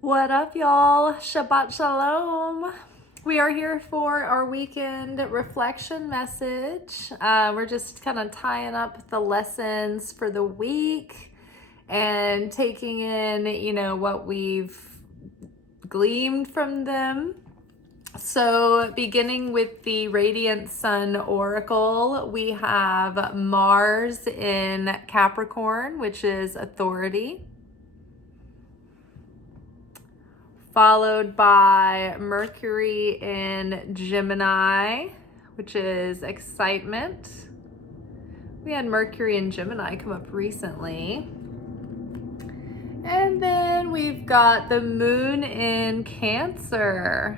What up, y'all? Shabbat Shalom. We are here for our weekend reflection message. We're just kind of tying up the lessons for the week and taking in, what we've gleaned from them. So, beginning with the Radiant Sun Oracle, we have Mars in Capricorn, which is authority, followed by Mercury in Gemini, which is excitement. We had Mercury in Gemini come up recently. And then we've got the Moon in Cancer.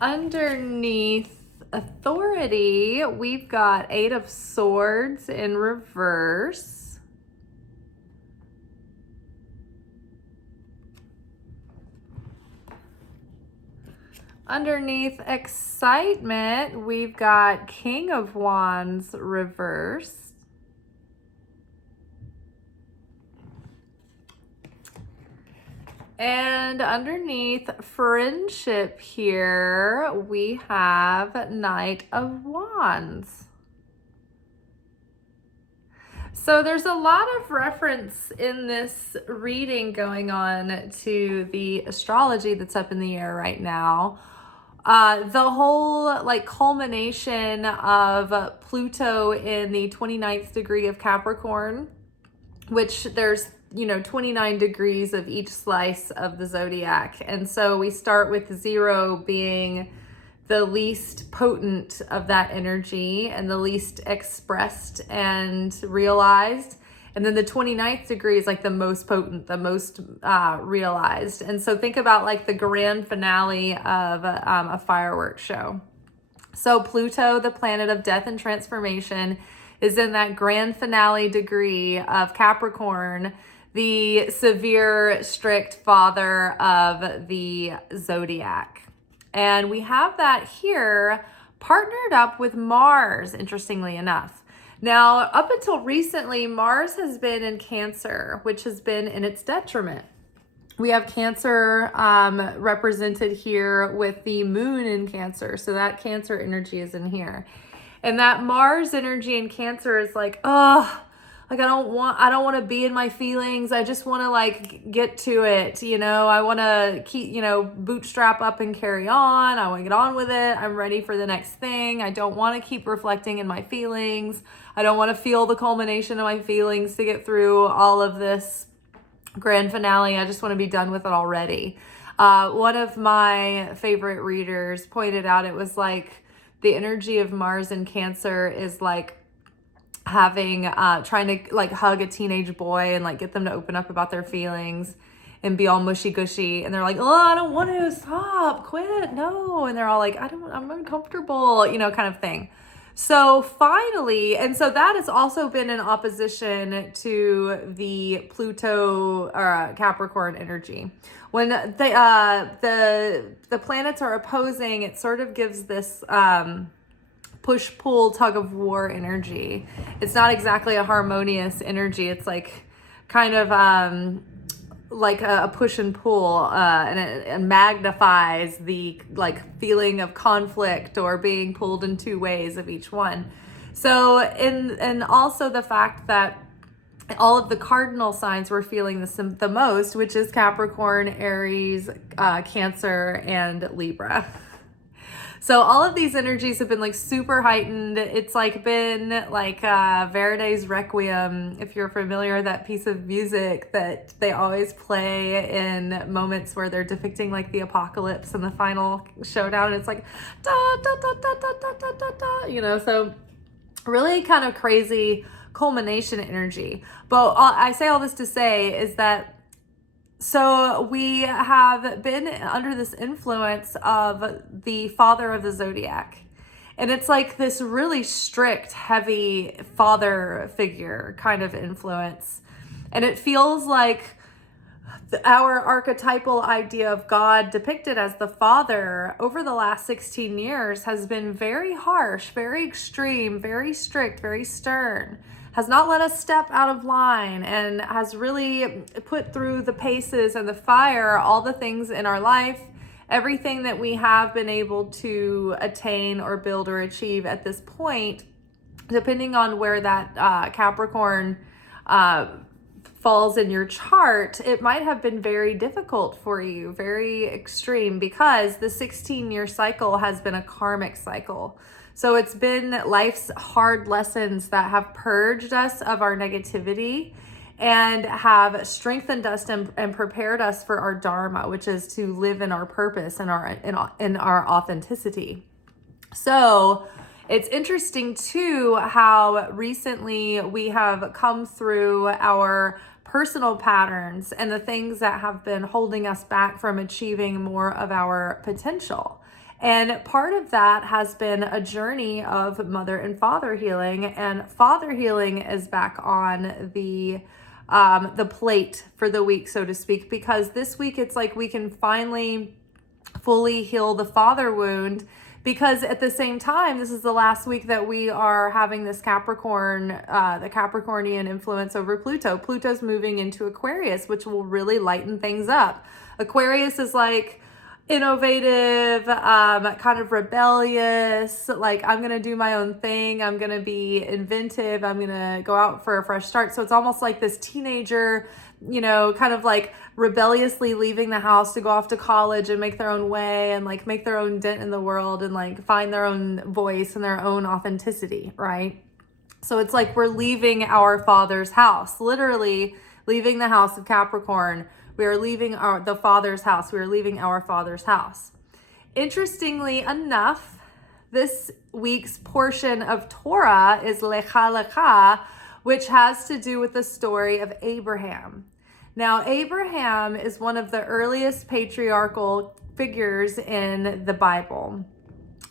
Underneath authority, we've got Eight of Swords in reverse. Underneath excitement, we've got King of Wands reversed. And underneath friendship here, we have Knight of Wands. So there's a lot of reference in this reading going on to the astrology that's up in the air right now. The whole culmination of Pluto in the 29th degree of Capricorn, which there's 29 degrees of each slice of the zodiac. And so we start with 0 being the least potent of that energy and the least expressed and realized. And then the 29th degree is the most potent, the most realized. And so think about the grand finale of a fireworks show. So Pluto, the planet of death and transformation, is in that grand finale degree of Capricorn, the severe, strict father of the zodiac. And we have that here partnered up with Mars, interestingly enough. Now, up until recently, Mars has been in Cancer, which has been in its detriment. We have Cancer represented here with the Moon in Cancer. So that Cancer energy is in here. And that Mars energy in Cancer is I don't want to be in my feelings. I just want to get to it. I want to keep, bootstrap up and carry on. I want to get on with it. I'm ready for the next thing. I don't want to keep reflecting in my feelings. I don't want to feel the culmination of my feelings to get through all of this grand finale. I just want to be done with it already. One of my favorite readers pointed out it was the energy of Mars in Cancer is having trying to hug a teenage boy and get them to open up about their feelings and be all mushy gushy, and they're oh, I don't want to, stop, quit, no, and they're all I'm uncomfortable, kind of thing. So finally, and so that has also been in opposition to the Pluto Capricorn energy. When the planets are opposing, it sort of gives this push-pull, tug-of-war energy. It's not exactly a harmonious energy. It's kind of a push and pull, and it magnifies the feeling of conflict or being pulled in two ways of each one. So, and also the fact that all of the cardinal signs we're feeling the most, which is Capricorn, Aries, Cancer, and Libra. So all of these energies have been super heightened. It's been Verdi's Requiem, if you're familiar with that piece of music that they always play in moments where they're depicting the apocalypse and the final showdown. And it's da da da da da da da da, so really kind of crazy culmination energy. But I say all this to say is that so we have been under this influence of the father of the zodiac. And it's this really strict, heavy father figure kind of influence. And it feels our archetypal idea of God depicted as the Father over the last 16 years has been very harsh, very extreme, very strict, very stern, has not let us step out of line, and has really put through the paces and the fire all the things in our life, everything that we have been able to attain or build or achieve at this point, depending on where that Capricorn falls in your chart, it might have been very difficult for you, very extreme, because the 16-year cycle has been a karmic cycle. So it's been life's hard lessons that have purged us of our negativity and have strengthened us and prepared us for our dharma, which is to live in our purpose and in our authenticity. So it's interesting too how recently we have come through our personal patterns and the things that have been holding us back from achieving more of our potential. And part of that has been a journey of mother and father healing, and father healing is back on the plate for the week, so to speak, because this week it's like we can finally fully heal the father wound. Because at the same time, this is the last week that we are having this Capricorn, the Capricornian influence over Pluto. Pluto's moving into Aquarius, which will really lighten things up. Aquarius is like innovative, kind of rebellious, like I'm going to do my own thing. I'm going to be inventive. I'm going to go out for a fresh start. So it's almost like this teenager, kind of like rebelliously leaving the house to go off to college and make their own way and like make their own dent in the world and like find their own voice and their own authenticity, right? So it's like we're leaving our father's house, literally leaving the house of Capricorn. We are leaving the father's house. We are leaving our father's house. Interestingly enough, this week's portion of Torah is Lecha Lecha, which has to do with the story of Abraham. Now, Abraham is one of the earliest patriarchal figures in the Bible.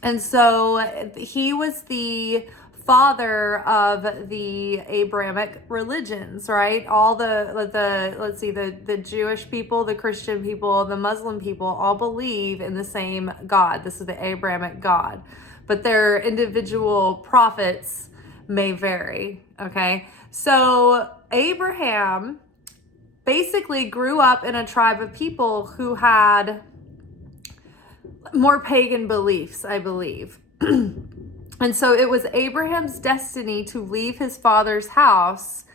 And so he was the father of the Abrahamic religions, right? All the Jewish people, the Christian people, the Muslim people all believe in the same God. This is the Abrahamic God, but their individual prophets may vary, okay? So Abraham basically grew up in a tribe of people who had more pagan beliefs, I believe. And so it was Abraham's destiny to leave his father's house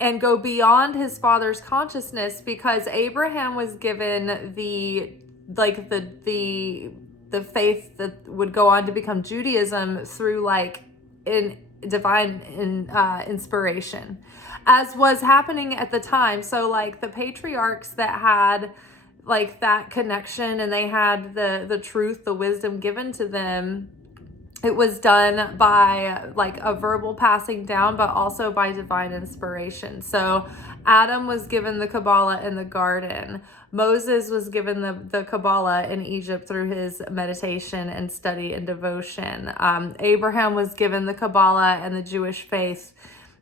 and go beyond his father's consciousness, because Abraham was given the faith that would go on to become Judaism through like in divine inspiration, as was happening at the time. So like the patriarchs that had like that connection and they had the truth, the wisdom given to them, it was done by like a verbal passing down, but also by divine inspiration. So Adam was given the Kabbalah in the garden. Moses was given the Kabbalah in Egypt through his meditation and study and devotion. Abraham was given the Kabbalah and the Jewish faith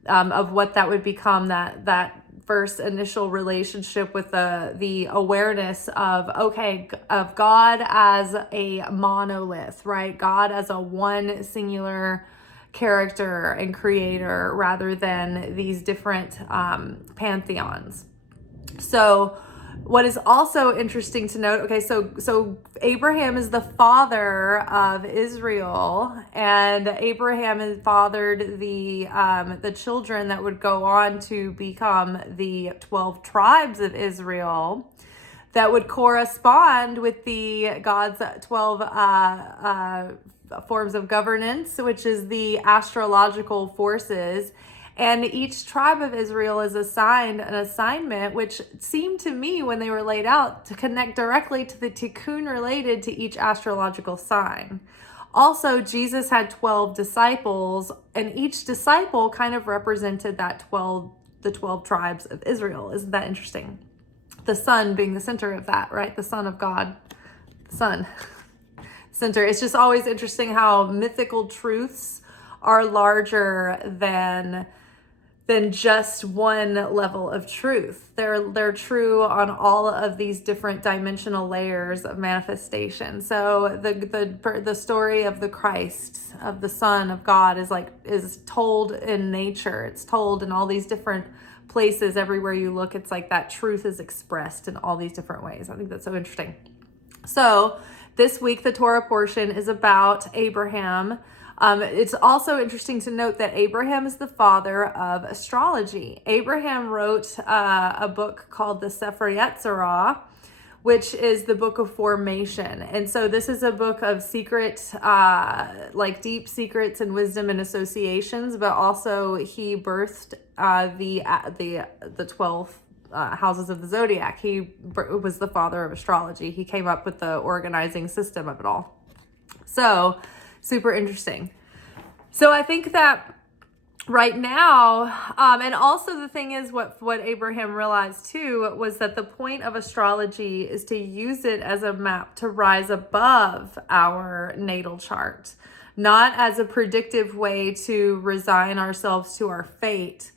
of what that would become, that first initial relationship with the awareness of God as a monolith, right? God as a one singular character and creator rather than these different pantheons. So what is also interesting to note, so Abraham is the father of Israel, and Abraham has fathered the children that would go on to become the 12 tribes of Israel that would correspond with the God's 12 forms of governance, which is the astrological forces. And each tribe of Israel is assigned an assignment, which seemed to me when they were laid out to connect directly to the tikkun related to each astrological sign. Also, Jesus had 12 disciples, and each disciple kind of represented the 12 tribes of Israel. Isn't that interesting? The sun being the center of that, right? The Son of God, the sun center. It's just always interesting how mythical truths are larger than than just one level of truth. They're true on all of these different dimensional layers of manifestation. So the story of the Christ, of the Son of God, is told in nature. It's told in all these different places. Everywhere you look, it's like that truth is expressed in all these different ways. I think that's so interesting. So this week, the Torah portion is about Abraham. It's also interesting to note that Abraham is the father of astrology. Abraham wrote a book called the Sefer Yetzirah, which is the book of formation. And so this is a book of secret, like deep secrets and wisdom and associations, but also he birthed the 12 houses of the zodiac. He was the father of astrology. He came up with the organizing system of it all. So super interesting. So I think that right now, and also the thing is what Abraham realized too, was that the point of astrology is to use it as a map to rise above our natal chart, not as a predictive way to resign ourselves to our fate,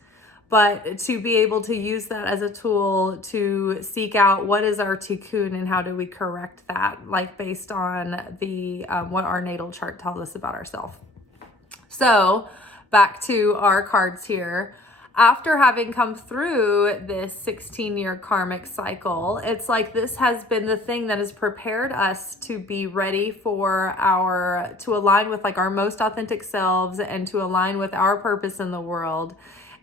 but to be able to use that as a tool to seek out what is our tikkun and how do we correct that, like based on the what our natal chart tells us about ourselves. So back to our cards here. After having come through this 16-year karmic cycle, it's like this has been the thing that has prepared us to be ready for to align with like our most authentic selves and to align with our purpose in the world.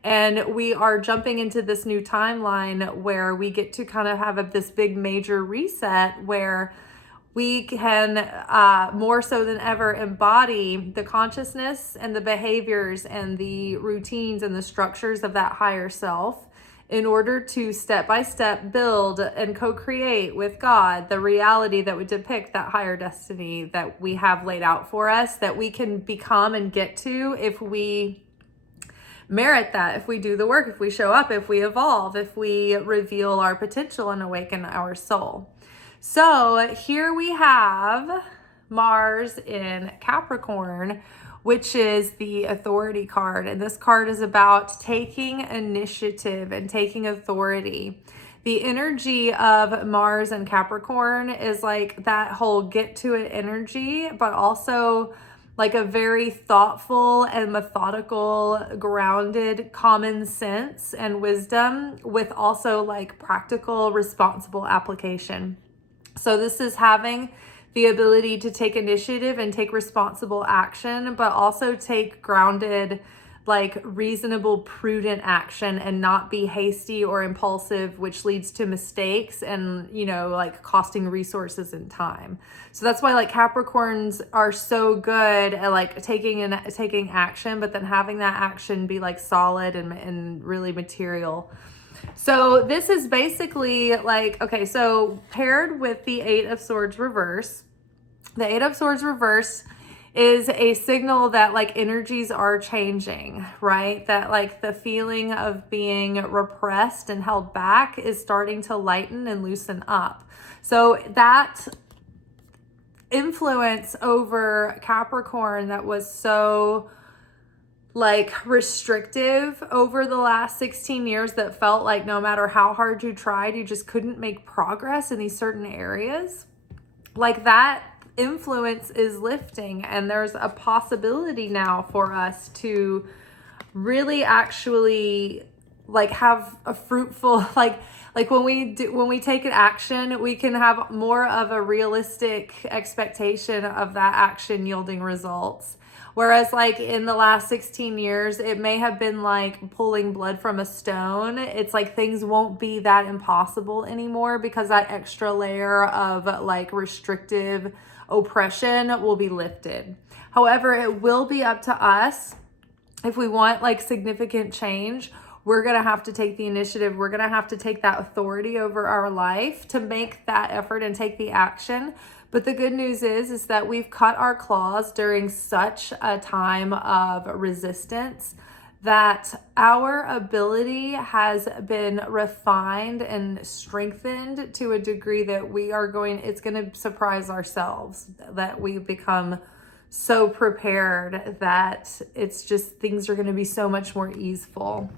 And we are jumping into this new timeline where we get to kind of have this big major reset where we can more so than ever embody the consciousness and the behaviors and the routines and the structures of that higher self in order to step by step build and co-create with God the reality that would depict that higher destiny that we have laid out for us, that we can become and get to if we merit that, if we do the work, if we show up, if we evolve, if we reveal our potential and awaken our soul. So here we have Mars in Capricorn, which is the authority card. And this card is about taking initiative and taking authority. The energy of Mars and Capricorn is like that whole get to it energy, but also like a very thoughtful and methodical, grounded common sense and wisdom with also like practical, responsible application. So this is having the ability to take initiative and take responsible action, but also take grounded, like reasonable, prudent action and not be hasty or impulsive, which leads to mistakes and, like costing resources and time. So that's why like Capricorns are so good at like taking action, but then having that action be like solid and really material. So this is basically like, okay, so paired with the Eight of Swords reverse, the Eight of Swords reverse is a signal that like energies are changing, right? That like the feeling of being repressed and held back is starting to lighten and loosen up. So that influence over Capricorn that was so like restrictive over the last 16 years, that felt like no matter how hard you tried, you just couldn't make progress in these certain areas, like that influence is lifting, and there's a possibility now for us to really actually like have a fruitful like when we take an action, we can have more of a realistic expectation of that action yielding results. Whereas like in the last 16 years, it may have been like pulling blood from a stone. It's like things won't be that impossible anymore because that extra layer of like restrictive oppression will be lifted. However, it will be up to us if we want like significant change. We're going to have to take the initiative. We're going to have to take that authority over our life to make that effort and take the action. But the good news is that we've cut our claws during such a time of resistance that our ability has been refined and strengthened to a degree that it's going to surprise ourselves, that we become so prepared that it's just, things are going to be so much more easeful.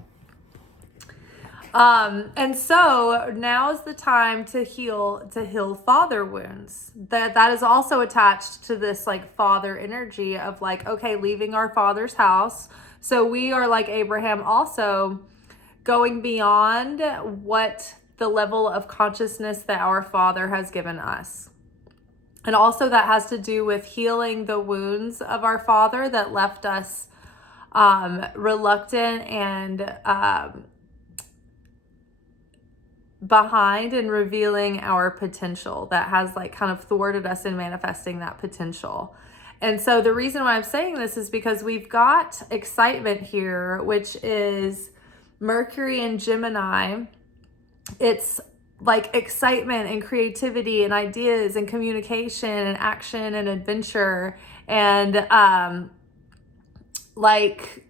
And so now is the time to heal father wounds. That is also attached to this like father energy of like, okay, leaving our father's house. So we are like Abraham, also going beyond what the level of consciousness that our father has given us. And also that has to do with healing the wounds of our father that left us reluctant and behind in revealing our potential, that has like kind of thwarted us in manifesting that potential. And so the reason why I'm saying this is because we've got excitement here, which is Mercury and Gemini. It's like excitement and creativity and ideas and communication and action and adventure and like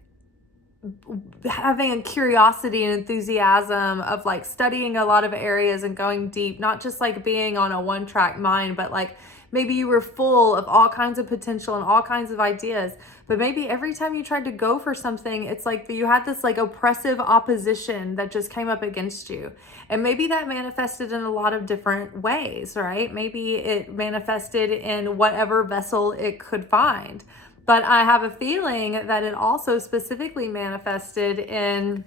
having a curiosity and enthusiasm of like studying a lot of areas and going deep, not just like being on a one-track mind, but like maybe you were full of all kinds of potential and all kinds of ideas, but maybe every time you tried to go for something, it's like you had this like oppressive opposition that just came up against you. And maybe that manifested in a lot of different ways, right? Maybe it manifested in whatever vessel it could find. But I have a feeling that it also specifically manifested in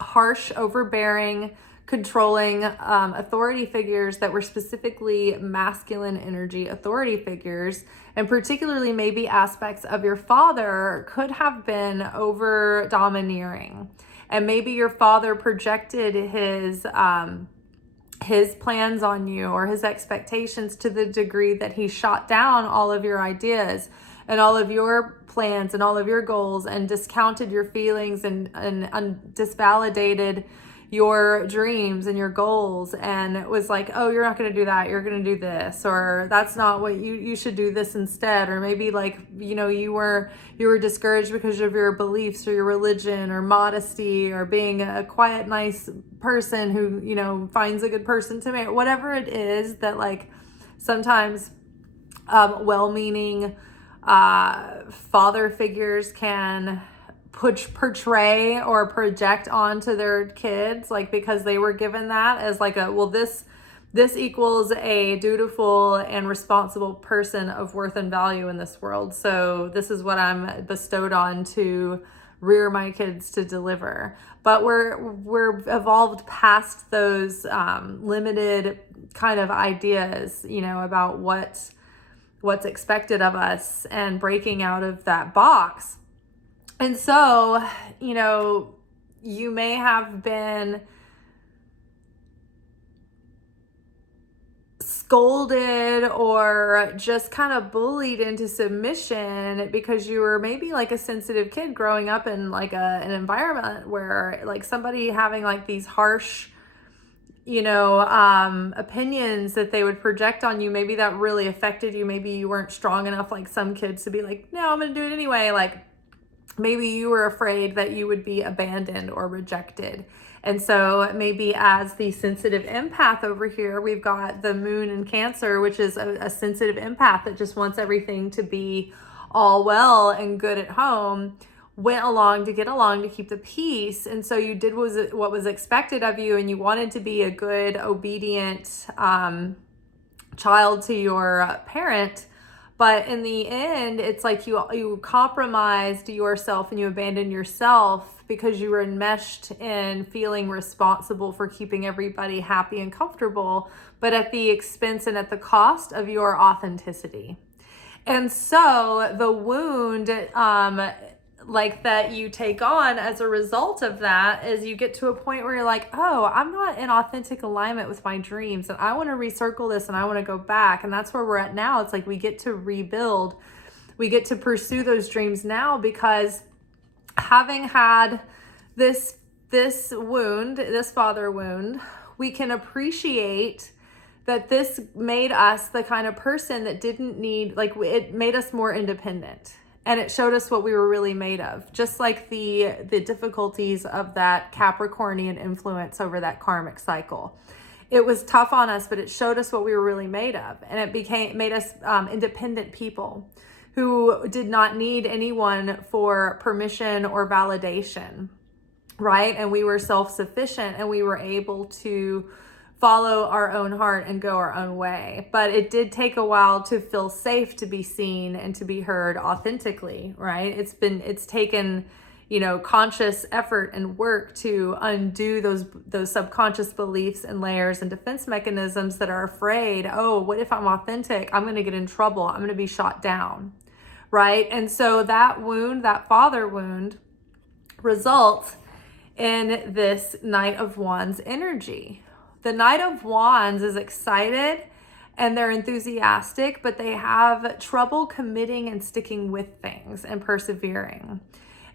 harsh, overbearing, controlling authority figures that were specifically masculine energy authority figures. And particularly maybe aspects of your father could have been over domineering. And maybe your father projected his plans on you or his expectations to the degree that he shot down all of your ideas and all of your plans and all of your goals and discounted your feelings and disvalidated your dreams and your goals, and it was like, oh, you're not going to do that, you're going to do this, or that's not what you should do this instead. Or maybe like, you know, you were discouraged because of your beliefs or your religion or modesty or being a quiet, nice person who, you know, finds a good person to marry, whatever it is that like sometimes well-meaning father figures can portray or project onto their kids, like because they were given that as like a, well, this equals a dutiful and responsible person of worth and value in this world, so this is what I'm bestowed on to rear my kids to deliver. But we're evolved past those limited kind of ideas, you know, about what's expected of us and breaking out of that box. And so, you know, you may have been scolded or just kind of bullied into submission because you were maybe like a sensitive kid growing up in like an environment where like somebody having like these harsh, you know, opinions that they would project on you, maybe that really affected you. Maybe you weren't strong enough like some kids to be like, no, I'm gonna do it anyway. Like maybe you were afraid that you would be abandoned or rejected. And so maybe as the sensitive empath over here, we've got the moon in Cancer, which is a sensitive empath that just wants everything to be all well and good at home, went along to get along to keep the peace. And so you did what was expected of you, and you wanted to be a good, obedient child to your parent. But in the end, it's like you compromised yourself and you abandoned yourself because you were enmeshed in feeling responsible for keeping everybody happy and comfortable, but at the expense and at the cost of your authenticity. And so the wound like that you take on as a result of that is you get to a point where you're like, oh, I'm not in authentic alignment with my dreams, and I want to recircle this and I want to go back. And that's where we're at now. It's like we get to rebuild, we get to pursue those dreams now, because having had this wound, this father wound, we can appreciate that this made us the kind of person that didn't need, like, it made us more independent. And it showed us what we were really made of. Just like the difficulties of that Capricornian influence over that karmic cycle. It was tough on us, but it showed us what we were really made of. And it made us independent people who did not need anyone for permission or validation. right? And we were self-sufficient and we were able to follow our own heart and go our own way. But it did take a while to feel safe to be seen and to be heard authentically, right? It's taken, conscious effort and work to undo those subconscious beliefs and layers and defense mechanisms that are afraid, oh, what if I'm authentic? I'm going to get in trouble. I'm going to be shot down, right? And so that wound, that father wound, results in this Knight of Wands energy. The Knight of Wands is excited and they're enthusiastic, but they have trouble committing and sticking with things and persevering.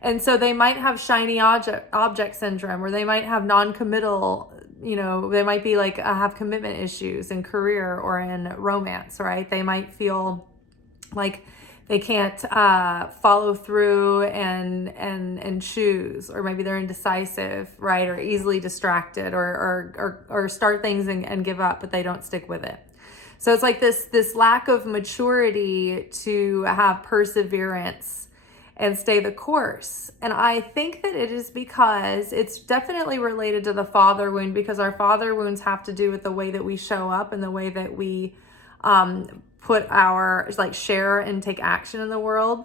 And so they might have shiny object syndrome, or they might have non-committal, they might be like have commitment issues in career or in romance, right? They might feel like they can't follow through and choose, or maybe they're indecisive, right? Or easily distracted, or start things and give up, but they don't stick with it. So it's like this lack of maturity to have perseverance and stay the course. And I think that it is because it's definitely related to the father wound, because our father wounds have to do with the way that we show up and the way that we put our share and take action in the world.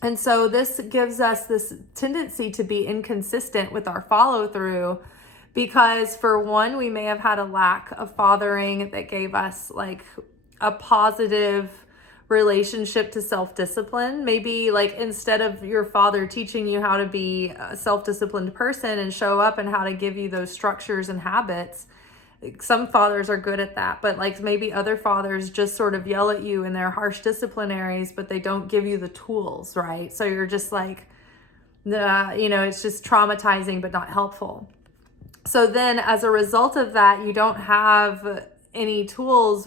And so this gives us this tendency to be inconsistent with our follow through, because for one, we may have had a lack of fathering that gave us like a positive relationship to self-discipline. Maybe like instead of your father teaching you how to be a self-disciplined person and show up and how to give you those structures and habits, some fathers are good at that, but like maybe other fathers just sort of yell at you and they're harsh disciplinaries, but they don't give you the tools, right? So you're just like, it's just traumatizing, but not helpful. So then as a result of that, you don't have any tools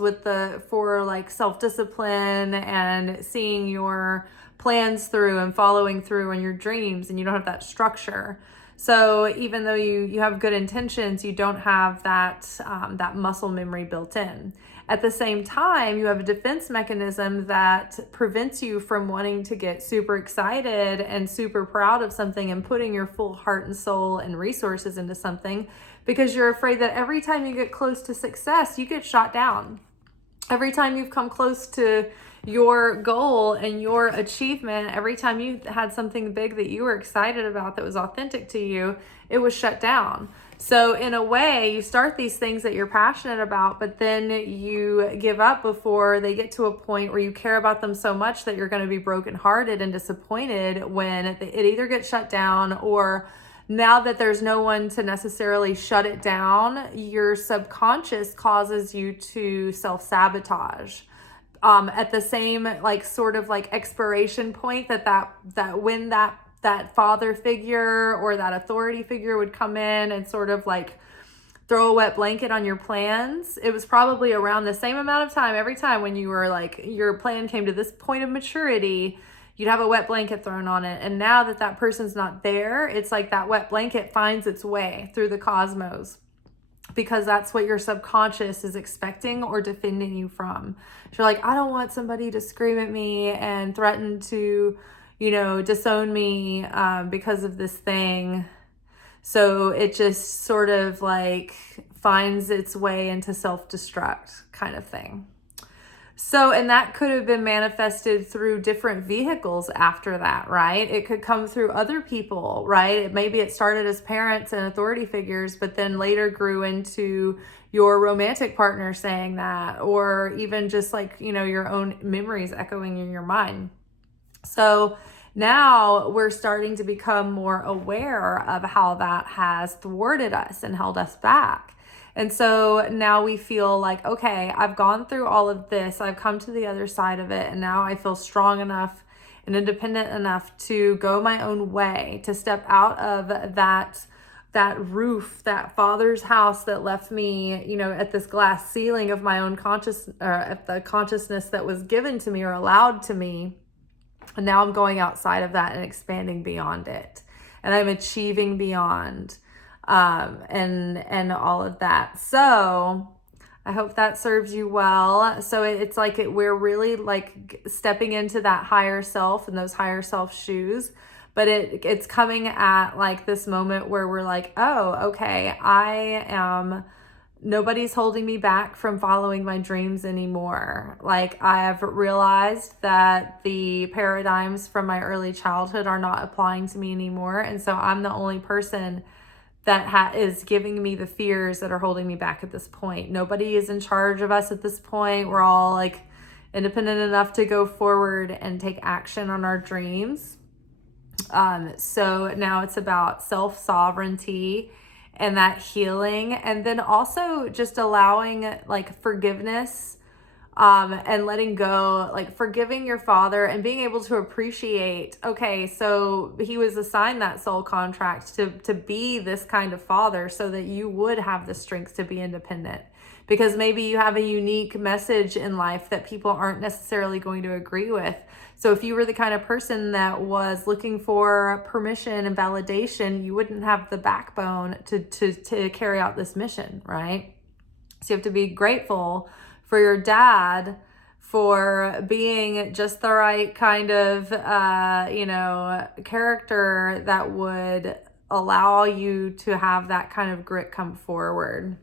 for like self-discipline and seeing your plans through and following through on your dreams, and you don't have that structure. So even though you have good intentions, you don't have that muscle memory built in. At the same time, you have a defense mechanism that prevents you from wanting to get super excited and super proud of something and putting your full heart and soul and resources into something, because you're afraid that every time you get close to success, you get shot down. Every time you've come close to your goal and your achievement, every time you had something big that you were excited about that was authentic to you, it was shut down. So in a way, you start these things that you're passionate about, but then you give up before they get to a point where you care about them so much that you're going to be brokenhearted and disappointed when it either gets shut down, or now that there's no one to necessarily shut it down, your subconscious causes you to self-sabotage. At the same sort of expiration point that when that father figure or that authority figure would come in and sort of throw a wet blanket on your plans, it was probably around the same amount of time every time when you were your plan came to this point of maturity, you'd have a wet blanket thrown on it. And now that person's not there, it's like that wet blanket finds its way through the cosmos, because that's what your subconscious is expecting or defending you from. So you're like, I don't want somebody to scream at me and threaten to, disown me because of this thing. So it just sort of finds its way into self-destruct kind of thing. So, and that could have been manifested through different vehicles after that, right? It could come through other people, right? Maybe it started as parents and authority figures, but then later grew into your romantic partner saying that, or even just your own memories echoing in your mind. So now we're starting to become more aware of how that has thwarted us and held us back. And so now we feel like, okay, I've gone through all of this. I've come to the other side of it. And now I feel strong enough and independent enough to go my own way, to step out of that roof, that father's house that left me, at this glass ceiling of my own at the consciousness that was given to me or allowed to me. And now I'm going outside of that and expanding beyond it. And I'm achieving beyond and all of that. So I hope that serves you well. So it's we're really stepping into that higher self and those higher self shoes. but it's coming at like this moment where we're like, oh, okay, nobody's holding me back from following my dreams anymore. Like, I have realized that the paradigms from my early childhood are not applying to me anymore. And so I'm the only person that is giving me the fears that are holding me back at this point. Nobody is in charge of us at this point. We're all like independent enough to go forward and take action on our dreams. So now it's about self-sovereignty and that healing, and then also just allowing like forgiveness, and letting go, like forgiving your father and being able to appreciate, okay, so he was assigned that soul contract to be this kind of father so that you would have the strength to be independent. Because maybe you have a unique message in life that people aren't necessarily going to agree with. So if you were the kind of person that was looking for permission and validation, you wouldn't have the backbone to carry out this mission, right? So you have to be grateful for your dad for being just the right kind of, character that would allow you to have that kind of grit come forward.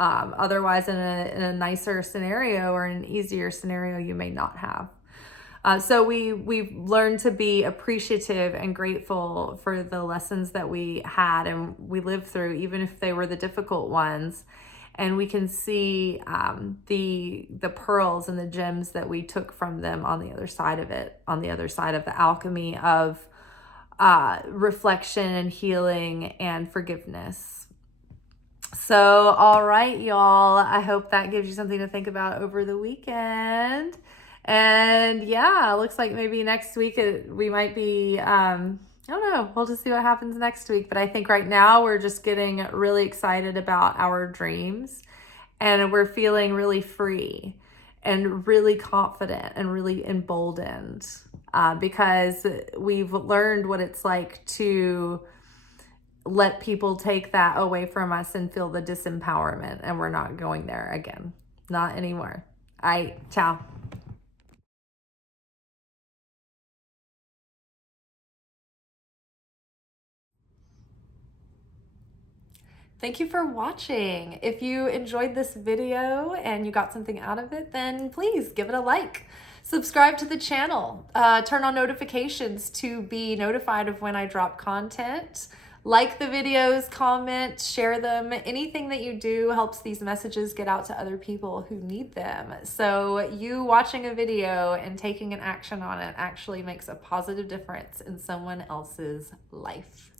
Otherwise, in a nicer scenario or an easier scenario, you may not have. So we've learned to be appreciative and grateful for the lessons that we had and we lived through, even if they were the difficult ones. And we can see the pearls and the gems that we took from them on the other side of it, on the other side of the alchemy of reflection and healing and forgiveness. So, all right, y'all. I hope that gives you something to think about over the weekend. And yeah, it looks like maybe next week we might be, I don't know, we'll just see what happens next week. But I think right now we're just getting really excited about our dreams and we're feeling really free and really confident and really emboldened because we've learned what it's like to let people take that away from us and feel the disempowerment, and we're not going there again. Not anymore. All right, ciao. Thank you for watching. If you enjoyed this video and you got something out of it, then please give it a like. Subscribe to the channel. Turn on notifications to be notified of when I drop content. Like the videos, comment, share them. Anything that you do helps these messages get out to other people who need them. So you watching a video and taking an action on it actually makes a positive difference in someone else's life.